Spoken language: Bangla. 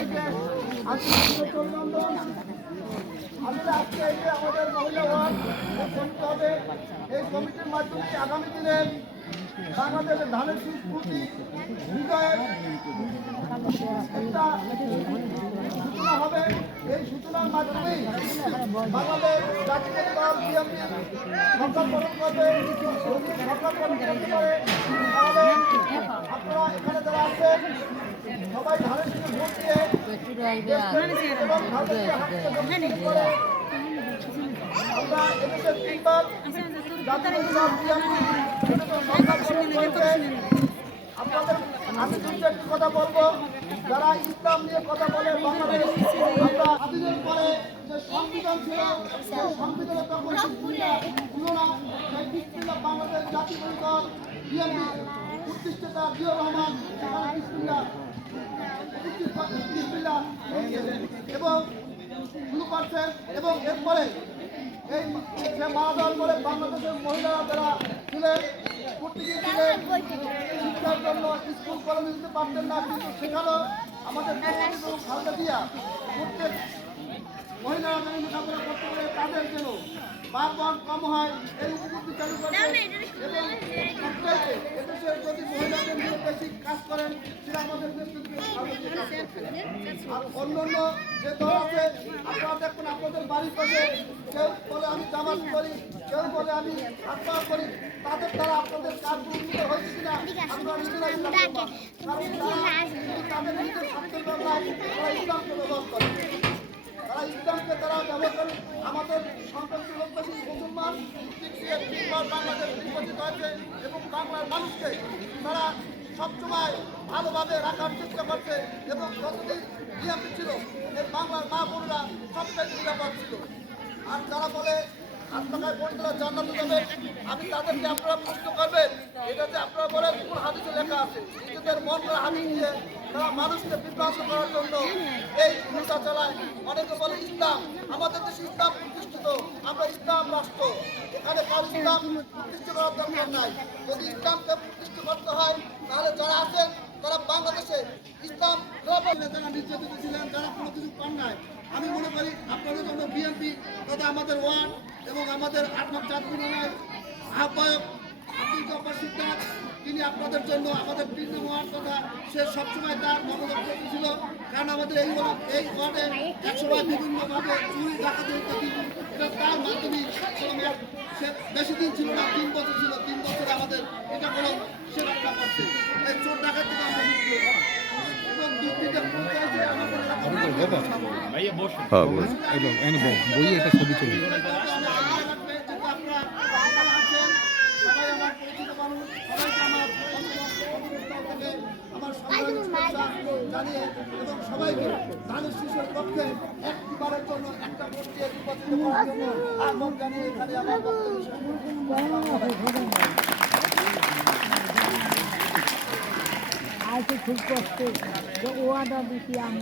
সবাইকে আজকে অভিনন্দন। আসলে আজকে এই যে আমাদের মহিলা ওয়ার্ড কমিটি হবে, এই কমিটির মাধ্যমে আগামী দিনে বাংলাদেশের ধানের শীষ প্রতি বিজয়ের একটা সূচনা হবে। এই সূচনার মাধ্যমেই বাংলাদেশ জাতীয় দল বিএনপি সরকার গঠন করবে। সরকার গঠন করতে পারে তাহলে আপনারা এখানে যারা আছেন সবাই ধানের শীষে ভোট দিয়ে এবং ধানের শীষে করে আমরা এদেশের তিনবার জাতীয় দল বিএনপি সরকার গঠন করেছে। আপনাদের আমি কিন্তু একটি কথা বলবো, যারা ইসলাম নিয়ে কথা বলে বাংলাদেশ আমরা স্বাধীনের পরে যে সংবিধান ছিল সেই সংবিধানে তখন ছিল না। সেই বিসমিল্লাহ বাংলাদেশ জাতীয় দল বিএনপি প্রতিষ্ঠাতা জিয়াউর রহমান বিসমিল্লাহ এবং শুরু করছেন এবং এরপরে এই সে মারা যাওয়ার পরে বাংলাদেশের মহিলারা যারা ছিলেন প্রত্যেকে ছিলেন শিক্ষার জন্য স্কুল কলেজে দিতে পারতেন না, কিন্তু সেখানেও আমাদের খালেদা জিয়া প্রত্যেক মহিলারা যেন লেখাপড়া করতে পারে তাদের যেন বারবার কম হয় এই উপলব্ধি চালু করছে এবং সবচাইতে এদেশের যদি মহিলাদের নিয়ে বেশি কাজ করেন সেটা আমাদের দেশ থেকে আর অন্য অন্য যে দল আছে আপনারা দেখুন আপনাদের বাড়ির পাশে কেউ বলে আমি জামাত করি, কেউ বলে আমি আত্মা করি, তাদের দ্বারা আপনাদের কাজ উন্নত হয়েছে কিনা আপনারা নিজেরাই তাদের নিজের স্বার্থের ব্যাপারে তারা ইসলামকে ব্যবহার করে, তারা ইসলামকে তারা ব্যবহার করে। আমাদের সংখ্যালঘু লোকবাসী মুসলমান বাংলাদেশ নির্বাচিত হয়েছে এবং বাংলার মানুষকে তারা সবসময় ভালোভাবে রাখার চেষ্টা করছে এবং যতদিন বিএনপি ছিল এই বাংলার মা বোনরা সবচেয়ে নিরাপদ ছিল। আর যারা বলে আপনার বন্ধুরা জান্নাতে যাবে, আমি তাদেরকে আপনারা প্রশ্ন করবেন এটা যে আপনারা বলেন কোন হাদিসে লেখা আছে, নিজেদের মন করা হাদিস দিয়ে তারা মানুষকে বিভ্রান্ত করার জন্য এই চিন্তা চালায়। অনেকে বলে ইসলাম, আমাদের দেশে ইসলাম প্রতিষ্ঠিত, আমরা ইসলাম রাষ্ট্র, এখানে কারো ইসলাম প্রতিষ্ঠা করার দরকার নাই। যদি ইসলামকে প্রতিষ্ঠা করতে হয় তাহলে যারা আছেন তারা বাংলাদেশে ইসলাম যারা নির্যাতিত ছিলেন, যারা কোনো কিছু পান নাই, আমি মনে করি আপনাদের জন্য বিএনপি তথা আমাদের ওয়ার্ড এবং আমাদের ৮ নং চাঁদপুরের আহ্বায়ক আব্দুল জব্বার সিদ্দিক, তিনি আপনাদের জন্য আমাদের ৩ নং ওয়ার্ড তথা সে সবসময় তার মনোলক্ষ্য ছিল। কারণ আমাদের এই ওয়ার্ডে একসময় বিভিন্নভাবে চুরি ডাকাতি হতো, এটা তার মাধ্যমে সে বেশি দিন ছিল না, 3 বছর ছিল, 3 বছরে আমাদের এটা কোনো সে রক্ষা করছে। এই চোর ডাকাত থেকে আমরা মুক্তি এবং দুর্নীতিতে পঞ্চায়েতে আমাদের বই এটা ছবি চলে জানিয়ে এবং সবাইকে ধানের শীষের পক্ষে একবারের জন্য একটা ভোট দিয়ে নির্বাচিত করার জন্য আহ্বান জানিয়ে এখানে আমার আজকে খুব কষ্ট ওয়াদা দিচ্ছি আমি